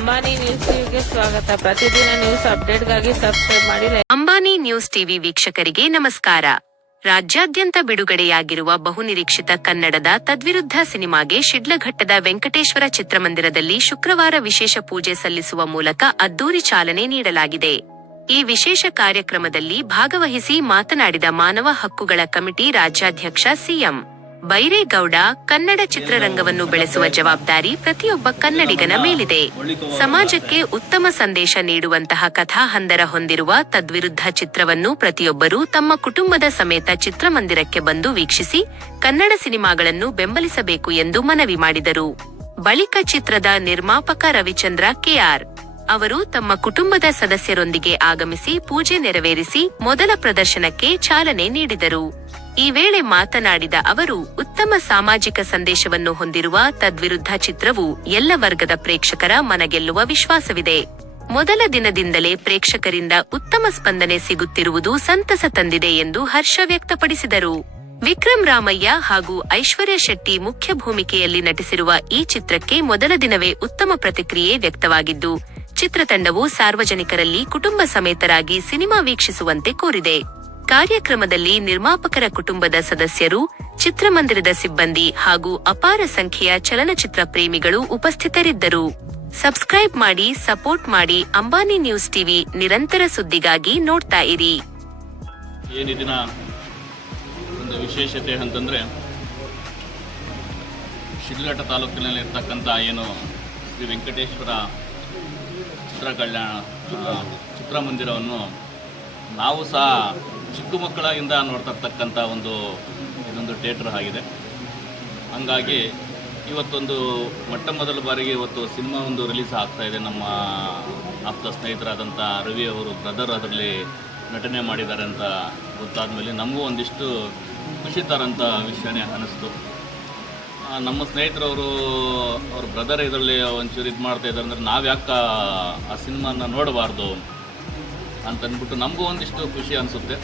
Ambani news ಟಿವಿಗೆ ಸ್ವಾಗತ. ಪ್ರತಿದಿನ ನ್ಯೂಸ್ ಅಪ್ಡೇಟ್ಗಾಗಿ ಸಬ್ಸ್ಕ್ರೈಬ್ ಮಾಡಿ. ಅಂಬಾನಿ ನ್ಯೂಸ್ ಟಿವಿ ವೀಕ್ಷಕರಿಗೆ ನಮಸ್ಕಾರ. ರಾಜ್ಯಾದ್ಯಂತ ಬಿಡುಗಡೆಯಾಗಿರುವ ಬಹುನಿರೀಕ್ಷಿತ ಕನ್ನಡದ ತದ್ವಿರುದ್ಧ ಸಿನಿಮಾಗೆ ಶಿಡ್ಲಘಟ್ಟದ ವೆಂಕಟೇಶ್ವರ ಚಿತ್ರಮಂದಿರದಲ್ಲಿ ಶುಕ್ರವಾರ ವಿಶೇಷ ಪೂಜೆ ಸಲ್ಲಿಸುವ ಮೂಲಕ ಅದ್ದೂರಿ ಚಾಲನೆ ನೀಡಲಾಗಿದೆ. ಈ ವಿಶೇಷ ಕಾರ್ಯಕ್ರಮದಲ್ಲಿ ಭಾಗವಹಿಸಿ ಮಾತನಾಡಿದ ಮಾನವ ಹಕ್ಕುಗಳ ಕಮಿಟಿ ರಾಜ್ಯಾಧ್ಯಕ್ಷ ಸಿಎಂ ಬೈರೇಗೌಡ, ಕನ್ನಡ ಚಿತ್ರರಂಗವನ್ನು ಬೆಳೆಸುವ ಜವಾಬ್ದಾರಿ ಪ್ರತಿಯೊಬ್ಬ ಕನ್ನಡಿಗನ ಮೇಲಿದೆ. ಸಮಾಜಕ್ಕೆ ಉತ್ತಮ ಸಂದೇಶ ನೀಡುವಂತಹ ಕಥಾಹಂದರ ಹೊಂದಿರುವ ತದ್ವಿರುದ್ಧ ಚಿತ್ರವನ್ನು ಪ್ರತಿಯೊಬ್ಬರೂ ತಮ್ಮ ಕುಟುಂಬದ ಸಮೇತ ಚಿತ್ರಮಂದಿರಕ್ಕೆ ಬಂದು ವೀಕ್ಷಿಸಿ ಕನ್ನಡ ಸಿನಿಮಾಗಳನ್ನು ಬೆಂಬಲಿಸಬೇಕು ಎಂದು ಮನವಿ ಮಾಡಿದರು. ಬಳಿಕ ಚಿತ್ರದ ನಿರ್ಮಾಪಕ ರವಿಚಂದ್ರ ಕೆಆರ್ ಅವರು ತಮ್ಮ ಕುಟುಂಬದ ಸದಸ್ಯರೊಂದಿಗೆ ಆಗಮಿಸಿ ಪೂಜೆ ನೆರವೇರಿಸಿ ಮೊದಲ ಪ್ರದರ್ಶನಕ್ಕೆ ಚಾಲನೆ ನೀಡಿದರು. ಈ ವೇಳೆ ಮಾತನಾಡಿದ ಅವರು, ಉತ್ತಮ ಸಾಮಾಜಿಕ ಸಂದೇಶವನ್ನು ಹೊಂದಿರುವ ತದ್ವಿರುದ್ಧ ಚಿತ್ರವು ಎಲ್ಲ ವರ್ಗದ ಪ್ರೇಕ್ಷಕರ ಮನಗೆಲ್ಲುವ ವಿಶ್ವಾಸವಿದೆ. ಮೊದಲ ದಿನದಿಂದಲೇ ಪ್ರೇಕ್ಷಕರಿಂದ ಉತ್ತಮ ಸ್ಪಂದನೆ ಸಿಗುತ್ತಿರುವುದು ಸಂತಸ ತಂದಿದೆ ಎಂದು ಹರ್ಷ ವ್ಯಕ್ತಪಡಿಸಿದರು. ವಿಕ್ರಮ್ ರಾಮಯ್ಯ ಹಾಗೂ ಐಶ್ವರ್ಯ ಶೆಟ್ಟಿ ಮುಖ್ಯ ಭೂಮಿಕೆಯಲ್ಲಿ ನಟಿಸಿರುವ ಈ ಚಿತ್ರಕ್ಕೆ ಮೊದಲ ದಿನವೇ ಉತ್ತಮ ಪ್ರತಿಕ್ರಿಯೆ ವ್ಯಕ್ತವಾಗಿದ್ದು, ಚಿತ್ರತಂಡವು ಸಾರ್ವಜನಿಕರಲ್ಲಿ ಕುಟುಂಬ ಸಮೇತರಾಗಿ ಸಿನಿಮಾ ವೀಕ್ಷಿಸುವಂತೆ ಕೋರಿದೆ. ಕಾರ್ಯಕ್ರಮದಲ್ಲಿ ನಿರ್ಮಾಪಕರ ಕುಟುಂಬದ ಸದಸ್ಯರು, ಚಿತ್ರಮಂದಿರದ ಸಿಬ್ಬಂದಿ ಹಾಗೂ ಅಪಾರ ಸಂಖ್ಯೆಯ ಚಲನಚಿತ್ರ ಪ್ರೇಮಿಗಳು ಉಪಸ್ಥಿತರಿದ್ದರು. ಸಬ್ಸ್ಕ್ರೈಬ್ ಮಾಡಿ, ಸಪೋರ್ಟ್ ಮಾಡಿ. ಅಂಬಾನಿ ನ್ಯೂಸ್ ಟಿವಿ ನಿರಂತರ ಸುದ್ದಿಗಾಗಿ ನೋಡ್ತಾ ಇರಿ. ಏನಿದಿನ ಒಂದು ವಿಶೇಷತೆ ಅಂತಂದರೆ, ಶಿಡ್ಲಘಟ್ಟ ತಾಲೂಕಿನಲ್ಲಿರ್ತಕ್ಕಂಥ ಏನು ಶ್ರೀ ವೆಂಕಟೇಶ್ವರ ಚಿತ್ರಮಂದಿರವನ್ನು ನಾವು ಸಹ ಚಿಕ್ಕ ಮಕ್ಕಳಿಂದ ನೋಡ್ತಿರ್ತಕ್ಕಂಥ ಇದೊಂದು ಥಿಯೇಟ್ರ್ ಆಗಿದೆ. ಹಂಗಾಗಿ ಇವತ್ತೊಂದು ಮೊಟ್ಟ ಮೊದಲ ಬಾರಿಗೆ ಇವತ್ತು ಸಿನಿಮಾ ರಿಲೀಸ್ ಆಗ್ತಾಯಿದೆ. ನಮ್ಮ ಆಪ್ತ ಸ್ನೇಹಿತರಾದಂಥ ರವಿ ಅವರು ಬ್ರದರ್ ಅದರಲ್ಲಿ ನಟನೆ ಮಾಡಿದ್ದಾರೆ ಅಂತ ಗೊತ್ತಾದ ಮೇಲೆ ನಮಗೂ ಒಂದಿಷ್ಟು ಖುಷಿ ತರೋಂಥ ವಿಷಯನೇ ಅನ್ನಿಸ್ತು. ನಮ್ಮ ಸ್ನೇಹಿತರವರು ಅವ್ರ ಬ್ರದರ್ ಇದರಲ್ಲಿ ಒಂಚೂರು ಇದು ಮಾಡ್ತಾಯಿದ್ದಾರೆ ಅಂದರೆ ನಾವು ಯಾಕೆ ಆ ಸಿನಿಮಾನ ನೋಡಬಾರ್ದು ಅಂತಂದ್ಬಿಟ್ಟು ನಮಗೂ ಒಂದಿಷ್ಟು ಖುಷಿ ಅನಿಸುತ್ತೆ.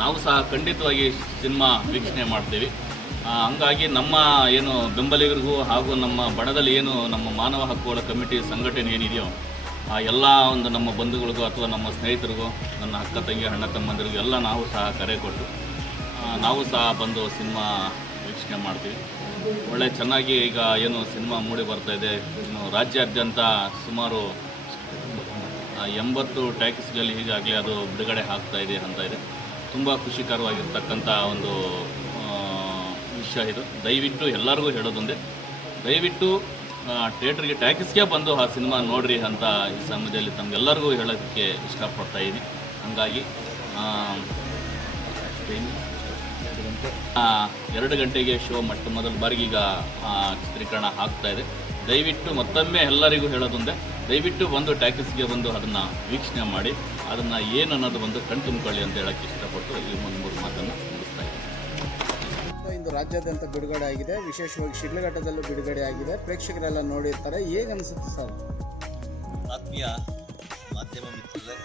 ನಾವು ಸಹ ಖಂಡಿತವಾಗಿ ಸಿನಿಮಾ ವೀಕ್ಷಣೆ ಮಾಡ್ತೀವಿ. ಹಂಗಾಗಿ ನಮ್ಮ ಏನು ಬೆಂಬಲಿಗರಿಗೂ ಹಾಗೂ ನಮ್ಮ ಬಣದಲ್ಲಿ ಏನು ನಮ್ಮ ಮಾನವ ಹಕ್ಕುಗಳ ಕಮಿಟಿ ಸಂಘಟನೆ ಏನಿದೆಯೋ ಆ ಎಲ್ಲ ನಮ್ಮ ಬಂಧುಗಳಿಗೂ ಅಥವಾ ನಮ್ಮ ಸ್ನೇಹಿತರಿಗೂ, ನನ್ನ ಅಕ್ಕ ತಂಗಿ ಅಣ್ಣ ತಮ್ಮಂದಿರಿಗೂ ಎಲ್ಲ ನಾವು ಸಹ ಕರೆ ಕೊಟ್ಟು ನಾವು ಸಹ ಬಂದು ಸಿನಿಮಾ ವೀಕ್ಷಣೆ ಮಾಡ್ತೀವಿ. ಒಳ್ಳೆ ಚೆನ್ನಾಗಿ ಈಗ ಏನು ಸಿನಿಮಾ ಮೂಡಿ ಬರ್ತಾಯಿದೆ. ಇನ್ನು ರಾಜ್ಯಾದ್ಯಂತ ಸುಮಾರು 80 ಟ್ಯಾಕ್ಸ್ಗಳಲ್ಲಿ ಹೀಗಾಗಲಿ ಅದು ಬಿಡುಗಡೆ ಆಗ್ತಾಯಿದೆ ಅಂತ ಇದೆ. ತುಂಬ ಖುಷಿಕರವಾಗಿರ್ತಕ್ಕಂಥ ಒಂದು ವಿಷಯ ಇದು. ದಯವಿಟ್ಟು ಎಲ್ಲರಿಗೂ ಹೇಳೋದೊಂದೇ, ದಯವಿಟ್ಟು ಥಿಯೇಟ್ರಿಗೆ ಟ್ಯಾಕ್ಸ್ಗೆ ಬಂದು ಆ ಸಿನಿಮಾ ನೋಡ್ರಿ ಅಂತ ಈ ಸಮಯದಲ್ಲಿ ತಮಗೆಲ್ಲರಿಗೂ ಹೇಳೋದಕ್ಕೆ ಇಷ್ಟಪಡ್ತಾಯಿದ್ದೀನಿ. ಹಾಗಾಗಿ 2 ಗಂಟೆಗೆ ಶೋ ಮೊಟ್ಟ ಮೊದಲ ಬಾರಿಗೆ ಈಗ ಚಿತ್ರೀಕರಣ ಆಗ್ತಾಯಿದೆ. ದಯವಿಟ್ಟು ಮತ್ತೊಮ್ಮೆ ಎಲ್ಲರಿಗೂ ಹೇಳೋದೊಂದೇ, ದಯವಿಟ್ಟು ಬಂದು ಟ್ಯಾಕ್ಸ್ಗೆ ಬಂದು ಅದನ್ನು ವೀಕ್ಷಣೆ ಮಾಡಿ ಅದನ್ನು ಏನು ಅನ್ನೋದು ಕಣ್ ತುಂಬಿಕೊಳ್ಳಿ ಅಂತ ಹೇಳೋಕ್ಕೆ ಇಷ್ಟಪಟ್ಟು ಈ 3 ಮಾತನ್ನು ಮುಗಿಸ್ತಾ ಇದ್ದೀನಿ. ಇಂದು ರಾಜ್ಯಾದ್ಯಂತ ಬಿಡುಗಡೆ ಆಗಿದೆ, ವಿಶೇಷವಾಗಿ ಶಿಡ್ಲಘಟ್ಟದಲ್ಲೂ ಬಿಡುಗಡೆ ಆಗಿದೆ. ಪ್ರೇಕ್ಷಕರೆಲ್ಲ ನೋಡಿರ್ತಾರೆ, ಹೇಗೆ ಅನಿಸುತ್ತೆ ಸರ್? ಆತ್ಮೀಯ ಮಾಧ್ಯಮ ಮಿತ್ರರೇ,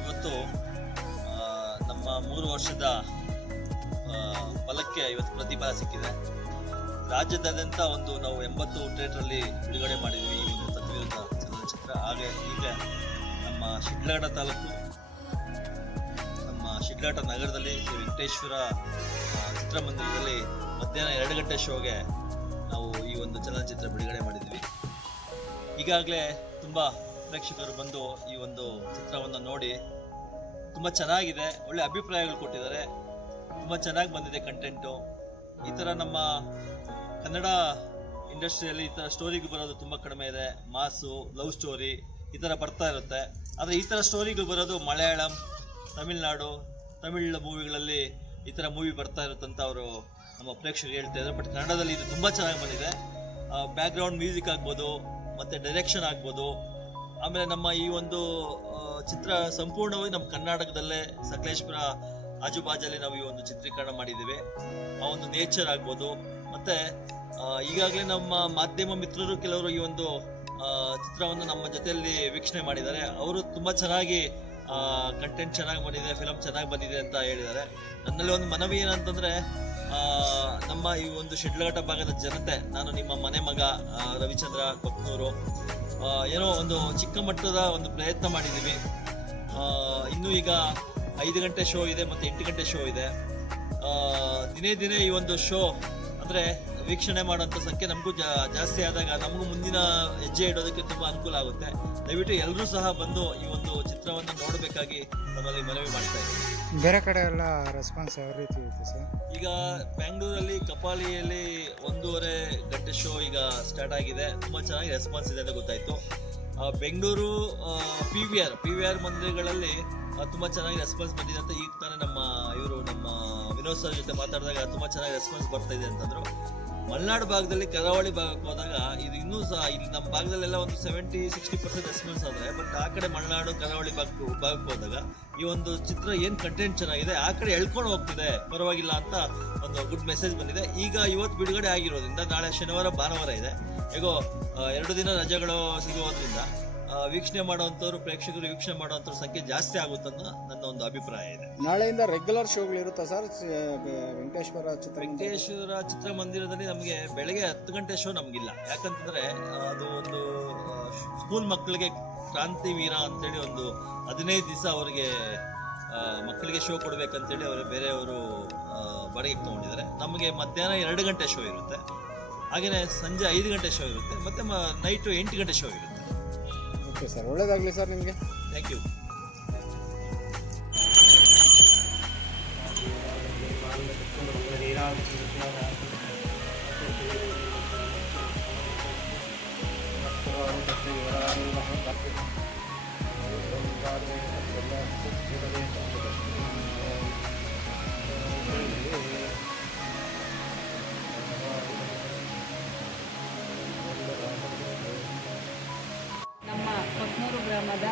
ಇವತ್ತು ನಮ್ಮ 3 ವರ್ಷದ ಫಲಕ್ಕೆ ಇವತ್ತು ಪ್ರತಿಫಲ ಸಿಕ್ಕಿದೆ. ರಾಜ್ಯದಾದ್ಯಂತ ನಾವು 80 ಥಿಯೇಟ್ರಲ್ಲಿ ಬಿಡುಗಡೆ ಮಾಡಿದ್ವಿ ಈ ಒಂದು ತದ್ವಿರುದ್ಧ ಚಲನಚಿತ್ರ. ಹಾಗೆ ಈಗ ನಮ್ಮ ಶಿಡ್ಲಘಟ್ಟ ತಾಲೂಕು, ನಮ್ಮ ಶಿಡ್ಲಘಟ್ಟ ನಗರದಲ್ಲಿ ಶ್ರೀ ವೆಂಕಟೇಶ್ವರ ಚಿತ್ರಮಂದಿರದಲ್ಲಿ ಮಧ್ಯಾಹ್ನ 2 ಗಂಟೆ ಶೋಗೆ ನಾವು ಈ ಒಂದು ಚಲನಚಿತ್ರ ಬಿಡುಗಡೆ ಮಾಡಿದ್ವಿ. ಈಗಾಗಲೇ ತುಂಬ ಪ್ರೇಕ್ಷಕರು ಬಂದು ಈ ಒಂದು ಚಿತ್ರವನ್ನು ನೋಡಿ ತುಂಬ ಚೆನ್ನಾಗಿದೆ, ಒಳ್ಳೆ ಅಭಿಪ್ರಾಯಗಳು ಕೊಟ್ಟಿದ್ದಾರೆ. ತುಂಬ ಚೆನ್ನಾಗಿ ಬಂದಿದೆ ಕಂಟೆಂಟು. ಈ ಥರ ನಮ್ಮ ಕನ್ನಡ ಇಂಡಸ್ಟ್ರಿಯಲ್ಲಿ ಈ ಥರ ಸ್ಟೋರಿಗಳು ಬರೋದು ತುಂಬ ಕಡಿಮೆ ಇದೆ. ಮಾಸು, ಲವ್ ಸ್ಟೋರಿ ಈ ಥರ ಬರ್ತಾ ಇರುತ್ತೆ. ಆದರೆ ಈ ಥರ ಸ್ಟೋರಿಗಳು ಬರೋದು ಮಲಯಾಳಂ, ತಮಿಳ್ ಮೂವಿಗಳಲ್ಲಿ ಈ ಥರ ಮೂವಿ ಬರ್ತಾ ಇರುತ್ತಂತ ಅವರು ನಮ್ಮ ಪ್ರೇಕ್ಷಕರು ಹೇಳ್ತಾ ಇದ್ದಾರೆ. ಬಟ್ ಕನ್ನಡದಲ್ಲಿ ಇದು ತುಂಬ ಚೆನ್ನಾಗಿ ಬಂದಿದೆ. ಬ್ಯಾಕ್ಗ್ರೌಂಡ್ ಮ್ಯೂಸಿಕ್ ಆಗ್ಬೋದು, ಮತ್ತು ಡೈರೆಕ್ಷನ್ ಆಗ್ಬೋದು. ಆಮೇಲೆ ನಮ್ಮ ಈ ಒಂದು ಚಿತ್ರ ಸಂಪೂರ್ಣವಾಗಿ ನಮ್ಮ ಕರ್ನಾಟಕದಲ್ಲೇ ಸಕಲೇಶ್ಪುರ ಆಜುಬಾಜಲ್ಲಿ ನಾವು ಈ ಒಂದು ಚಿತ್ರೀಕರಣ ಮಾಡಿದ್ದೀವಿ. ಆ ಒಂದು ನೇಚರ್ ಆಗ್ಬೋದು. ಮತ್ತು ಈಗಾಗಲೇ ನಮ್ಮ ಮಾಧ್ಯಮ ಮಿತ್ರರು ಕೆಲವರು ಈ ಒಂದು ಚಿತ್ರವನ್ನು ನಮ್ಮ ಜೊತೆಯಲ್ಲಿ ವೀಕ್ಷಣೆ ಮಾಡಿದ್ದಾರೆ. ಅವರು ತುಂಬ ಚೆನ್ನಾಗಿ ಕಂಟೆಂಟ್ ಚೆನ್ನಾಗಿ ಬಂದಿದೆ, ಫಿಲಮ್ ಚೆನ್ನಾಗಿ ಬಂದಿದೆ ಅಂತ ಹೇಳಿದ್ದಾರೆ. ನನ್ನಲ್ಲಿ ಒಂದು ಮನವಿ ಏನಂತಂದರೆ, ನಮ್ಮ ಈ ಒಂದು ಶಿಡ್ಲಘಟ್ಟ ಭಾಗದ ಜನತೆ, ನಾನು ನಿಮ್ಮ ಮನೆ ಮಗ ರವಿಚಂದ್ರ ಕೊತ್ನೂರು, ಏನೋ ಒಂದು ಚಿಕ್ಕ ಮಟ್ಟದ ಒಂದು ಪ್ರಯತ್ನ ಮಾಡಿದ್ದೀವಿ. ಇನ್ನೂ ಈಗ 5 ಗಂಟೆ ಶೋ ಇದೆ ಮತ್ತು 8 ಗಂಟೆ ಶೋ ಇದೆ. ದಿನೇ ದಿನೇ ಈ ಒಂದು ಶೋ ಅಂದರೆ ವೀಕ್ಷಣೆ ಮಾಡೋಂಥ ಸಂಖ್ಯೆ ನಮಗೂ ಜಾಸ್ತಿ ಆದಾಗ ನಮಗೂ ಮುಂದಿನ ಹೆಜ್ಜೆ ಇಡೋದಕ್ಕೆ ತುಂಬ ಅನುಕೂಲ ಆಗುತ್ತೆ. ದಯವಿಟ್ಟು ಎಲ್ಲರೂ ಸಹ ಬಂದು ಈ ಒಂದು ಚಿತ್ರವನ್ನು ನೋಡಬೇಕಾಗಿ ನಮ್ಮಲ್ಲಿ ಮನವಿ ಮಾಡ್ತಾ ಇದ್ದೀವಿ. ಬೇರೆ ಕಡೆ ಎಲ್ಲ ರೆಸ್ಪಾನ್ಸ್ ಯಾವ ರೀತಿ ಇದೆ ಸರ್? ಈಗ ಬೆಂಗಳೂರಲ್ಲಿ ಕಪಾಲಿಯಲ್ಲಿ 1.5 ಗಂಟೆ ಶೋ ಈಗ ಸ್ಟಾರ್ಟ್ ಆಗಿದೆ. ತುಂಬ ಚೆನ್ನಾಗಿ ರೆಸ್ಪಾನ್ಸ್ ಇದೆ ಅಂತ ಗೊತ್ತಾಯಿತು. ಬೆಂಗಳೂರು PVR ಮಂದಿರಗಳಲ್ಲಿ ತುಂಬ ಚೆನ್ನಾಗಿ ರೆಸ್ಪಾನ್ಸ್ ಬಂದಿದೆ ಅಂತ ಈಗ ತಾನೇ ನಮ್ಮ ವಿನೋದ್ ಸರ್ ಜೊತೆ ಮಾತಾಡಿದಾಗ ತುಂಬ ಚೆನ್ನಾಗಿ ರೆಸ್ಪಾನ್ಸ್ ಬರ್ತಾ ಇದೆ ಅಂತಂದರು. ಮಲೆನಾಡು ಭಾಗದಲ್ಲಿ ಕರಾವಳಿ ಭಾಗಕ್ಕೆ ಹೋದಾಗ ಇದು ಇನ್ನೂ ಸಹ ಇಲ್ಲಿ ನಮ್ಮ ಭಾಗದಲ್ಲೆಲ್ಲ ಒಂದು 70-60% ರೆಸ್ಪಾನ್ಸ್ ಆದರೆ, ಬಟ್ ಆ ಕಡೆ ಮಲೆನಾಡು ಕರಾವಳಿ ಭಾಗಕ್ಕೆ ಹೋದಾಗ ಈ ಒಂದು ಚಿತ್ರ ಏನು ಕಂಟೆಂಟ್ ಚೆನ್ನಾಗಿದೆ ಆ ಕಡೆ ಎಳ್ಕೊಂಡು ಹೋಗ್ತಿದೆ, ಪರವಾಗಿಲ್ಲ ಅಂತ ಒಂದು ಗುಡ್ ಮೆಸೇಜ್ ಬಂದಿದೆ. ಈಗ ಇವತ್ತು ಬಿಡುಗಡೆ ಆಗಿರೋದ್ರಿಂದ ನಾಳೆ ಶನಿವಾರ ಭಾನುವಾರ ಇದೆ, ಹೇಗೋ 2 ದಿನ ರಜೆಗಳು ಸಿಗೋದ್ರಿಂದ ಪ್ರೇಕ್ಷಕರು ವೀಕ್ಷಣೆ ಮಾಡುವಂಥವ್ರ ಸಂಖ್ಯೆ ಜಾಸ್ತಿ ಆಗುತ್ತಂತ ನನ್ನ ಒಂದು ಅಭಿಪ್ರಾಯ ಇದೆ. ನಾಳೆಯಿಂದ ರೆಗ್ಯುಲರ್ ಶೋಗಳು ಇರುತ್ತಾ ಸರ್? ವೆಂಕಟೇಶ್ವರ ಚಿತ್ರಮಂದಿರದಲ್ಲಿ ನಮಗೆ ಬೆಳಗ್ಗೆ 10 ಗಂಟೆ ಶೋ ನಮಗಿಲ್ಲ. ಯಾಕಂತಂದ್ರೆ ಅದು ಒಂದು ಸ್ಕೂಲ್ ಮಕ್ಕಳಿಗೆ ಕ್ರಾಂತಿವೀರ ಅಂತೇಳಿ ಒಂದು 15 ದಿವಸ ಅವರಿಗೆ ಮಕ್ಕಳಿಗೆ ಶೋ ಕೊಡ್ಬೇಕಂತೇಳಿ ಬೇರೆಯವರು ಬಾಡಿಗೆಗೆ ತೊಗೊಂಡಿದ್ದಾರೆ. ನಮಗೆ ಮಧ್ಯಾಹ್ನ 2 ಗಂಟೆ ಶೋ ಇರುತ್ತೆ, ಹಾಗೆಯೇ ಸಂಜೆ 5 ಗಂಟೆ ಶೋ ಇರುತ್ತೆ, ಮತ್ತು ನೈಟು 8 ಗಂಟೆ ಶೋ ಇರುತ್ತೆ. ಓಕೆ ಸರ್, ಒಳ್ಳೇದಾಗಲಿ ಸರ್ ನಿಮಗೆ. Thank you. ಕೊತ್ನೂರು ಗ್ರಾಮದ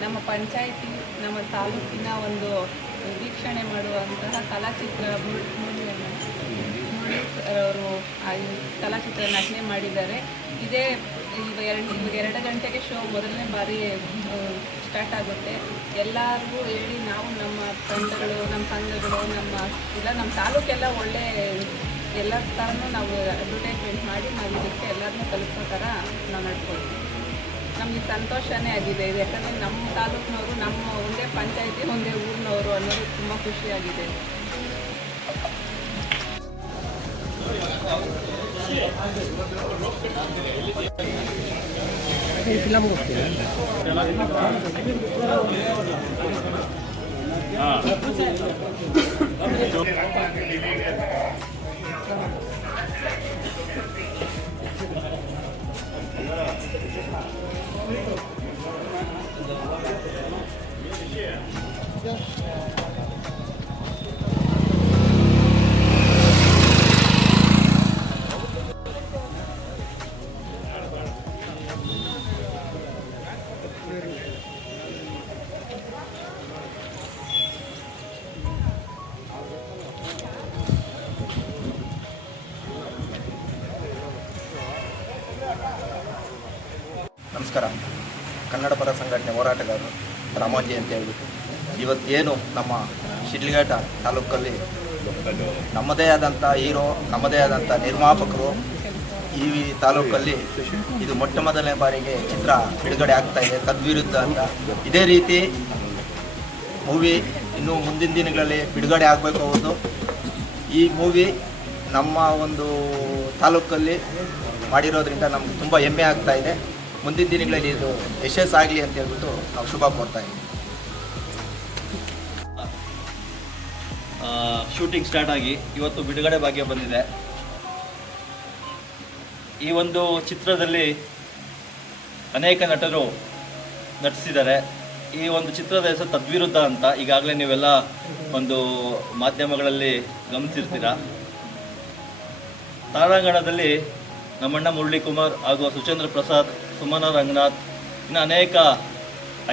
ನಮ್ಮ ಪಂಚಾಯಿತಿ, ನಮ್ಮ ತಾಲೂಕಿನ ಒಂದು ವೀಕ್ಷಣೆ ಮಾಡುವಂತಹ ಕಲಾಚಿತ್ರ ಅವರು ಕಲಾಚಿತ್ರ ನಟನೆ ಮಾಡಿದ್ದಾರೆ. ಇದೇ ಇವಾಗ 2 ಗಂಟೆಗೆ ಶೋ ಮೊದಲನೇ ಬಾರಿ ಸ್ಟಾರ್ಟ್ ಆಗುತ್ತೆ. ಎಲ್ಲರಿಗೂ ಹೇಳಿ ನಾವು ನಮ್ಮ ತಂಡಗಳು, ನಮ್ಮ ಸಂಘಗಳು, ನಮ್ಮ ತಾಲೂಕೆಲ್ಲ ಒಳ್ಳೆ ಎಲ್ಲ ಥರನೂ ನಾವು ಅಡ್ವರ್ಟೈಸ್ಮೆಂಟ್ ಮಾಡಿ ನಾವು ಇದಕ್ಕೆ ಎಲ್ಲರನ್ನೂ ತಲುಪೋ ಥರ ನಾವು ನಡ್ಕೊಳ್ತೀವಿ. ನಮಗೆ ಸಂತೋಷನೇ ಆಗಿದೆ ಇದು, ಯಾಕಂದರೆ ನಮ್ಮ ತಾಲೂಕಿನವರು, ನಮ್ಮ ಒಂದೇ ಪಂಚಾಯಿತಿ, ಒಂದೇ ಊರಿನವರು ಅನ್ನೋದು ತುಂಬ ಖುಷಿಯಾಗಿದೆ. ನಮಸ್ಕಾರ. ಕನ್ನಡ ಪರ ಸಂಘಟನೆ ಹೋರಾಟಗಾರರು ರಾಮೋಜಿ ಅಂತ ಹೇಳ್ಬಿಟ್ಟು ಇವತ್ತೇನು ನಮ್ಮ ಶಿಡ್ಲಘಟ್ಟ ತಾಲೂಕಲ್ಲಿ ನಮ್ಮದೇ ಆದಂಥ ಹೀರೋ, ನಮ್ಮದೇ ಆದಂಥ ನಿರ್ಮಾಪಕರು ಈ ತಾಲೂಕಲ್ಲಿ ಇದು ಮೊಟ್ಟ ಮೊದಲನೇ ಬಾರಿಗೆ ಚಿತ್ರ ಬಿಡುಗಡೆ ಆಗ್ತಾಯಿದೆ, ತದ್ವಿರುದ್ಧ ಅಂತ. ಇದೇ ರೀತಿ ಮೂವಿ ಇನ್ನೂ ಮುಂದಿನ ದಿನಗಳಲ್ಲಿ ಬಿಡುಗಡೆ ಆಗಬೇಕು. ಹೌದು, ಈ ಮೂವಿ ನಮ್ಮ ಒಂದು ತಾಲೂಕಲ್ಲಿ ಮಾಡಿರೋದ್ರಿಂದ ನಮ್ಗೆ ತುಂಬ ಹೆಮ್ಮೆ ಆಗ್ತಾಯಿದೆ. ಮುಂದಿನ ದಿನಗಳಲ್ಲಿ ಇದು ಯಶಸ್ಸಾಗಲಿ ಅಂತ ಹೇಳ್ಬಿಟ್ಟು ನಾವು ಶುಭ ಕೋರ್ತಾ ಇದ್ದೀವಿ. ಶೂಟಿಂಗ್ ಸ್ಟಾರ್ಟ್ ಆಗಿ ಇವತ್ತು ಬಿಡುಗಡೆ ಭಾಗ್ಯ ಬಂದಿದೆ. ಈ ಒಂದು ಚಿತ್ರದಲ್ಲಿ ಅನೇಕ ನಟರು ನಟಿಸಿದ್ದಾರೆ. ಈ ಒಂದು ಚಿತ್ರದ ಹೆಸರು ತದ್ವಿರುದ್ಧ ಅಂತ ಈಗಾಗಲೇ ನೀವೆಲ್ಲ ಒಂದು ಮಾಧ್ಯಮಗಳಲ್ಲಿ ಗಮನಿಸಿರ್ತೀರ. ತಾರಾಗಣದಲ್ಲಿ ನಮ್ಮಣ್ಣ ಮುರಳಿ ಕುಮಾರ್ ಹಾಗೂ ಸುಚೇಂದ್ರ ಪ್ರಸಾದ್, ಸುಮನ ರಂಗನಾಥ್, ಇನ್ನು ಅನೇಕ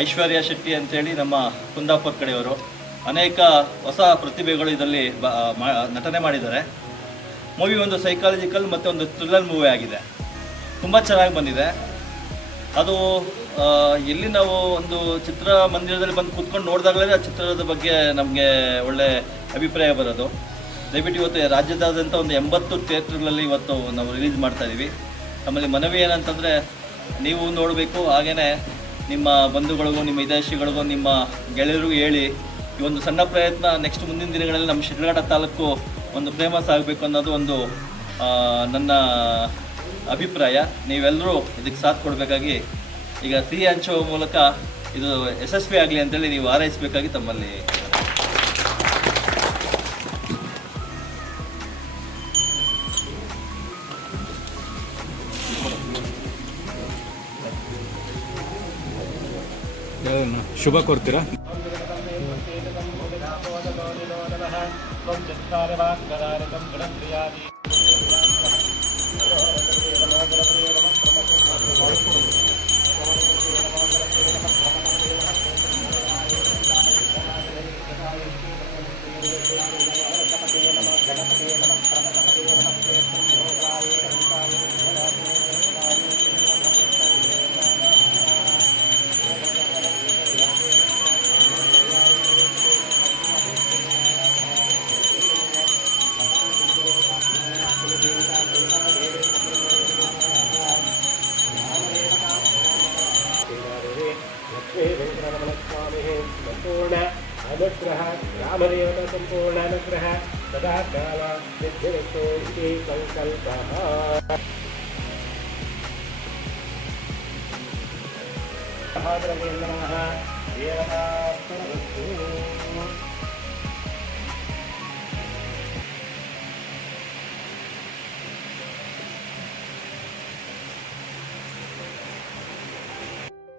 ಐಶ್ವರ್ಯ ಶೆಟ್ಟಿ ಅಂತೇಳಿ ನಮ್ಮ ಕುಂದಾಪುರ ಕಡೆಯವರು, ಅನೇಕ ಹೊಸ ಪ್ರತಿಭೆಗಳು ಇದರಲ್ಲಿ ನಟನೆ ಮಾಡಿದ್ದಾರೆ. ಮೂವಿ ಒಂದು ಸೈಕಾಲಜಿಕಲ್ ಮತ್ತು ಒಂದು ಥ್ರಿಲ್ಲರ್ ಮೂವಿ ಆಗಿದೆ. ತುಂಬ ಚೆನ್ನಾಗಿ ಬಂದಿದೆ. ಅದು ಎಲ್ಲಿ ನಾವು ಒಂದು ಚಿತ್ರಮಂದಿರದಲ್ಲಿ ಬಂದು ಕೂತ್ಕೊಂಡು ನೋಡಿದಾಗಲೇ ಆ ಚಿತ್ರದ ಬಗ್ಗೆ ನಮಗೆ ಒಳ್ಳೆ ಅಭಿಪ್ರಾಯ ಬರೋದು. ದಯವಿಟ್ಟು ಇವತ್ತು ರಾಜ್ಯದಾದ್ಯಂತ ಒಂದು 80 ಥಿಯೇಟ್ರ್ಗಳಲ್ಲಿ ಇವತ್ತು ನಾವು ರಿಲೀಸ್ ಮಾಡ್ತಾಯಿದ್ದೀವಿ. ನಮ್ಮಲ್ಲಿ ಮನವಿ ಏನಂತಂದರೆ ನೀವು ನೋಡಬೇಕು. ಹಾಗೆಯೇ ನಿಮ್ಮ ಬಂಧುಗಳಿಗೂ, ನಿಮ್ಮ ಹಿತೈಷಿಗಳಿಗೂ, ನಿಮ್ಮ ಗೆಳೆಯರಿಗೂ ಹೇಳಿ ಈ ಒಂದು ಸಣ್ಣ ಪ್ರಯತ್ನ ನೆಕ್ಸ್ಟ್ ಮುಂದಿನ ದಿನಗಳಲ್ಲಿ ನಮ್ಮ ಶಿಡ್ಲಘಟ್ಟ ತಾಲೂಕು ಒಂದು ಫೇಮಸ್ ಆಗಬೇಕು ಅನ್ನೋದು ಒಂದು ನನ್ನ ಅಭಿಪ್ರಾಯ. ನೀವೆಲ್ಲರೂ ಇದಕ್ಕೆ ಸಾಥ್ ಕೊಡಬೇಕಾಗಿ ಈಗ ಸಿಹಿ ಹಂಚುವ ಮೂಲಕ ಇದು ಯಶಸ್ವಿ ಆಗಲಿ ಅಂತೇಳಿ ನೀವು ಹಾರೈಸಬೇಕಾಗಿ ತಮ್ಮಲ್ಲಿ ಶುಭ ಕೋರ್ತೀರಾ? ಸಂಪೂರ್ಣ ಅನುಗ್ರಹ ರಾಮದೇವತ ಸಂಪೂರ್ಣ ಅನುಗ್ರಹ ಸದಾ ಕಾಲ ಸಿದ್ಧಿರಸ್ತು ಇತಿ ಸಂಕಲ್ಪಃ. ನಮಃ ದೇವತಾ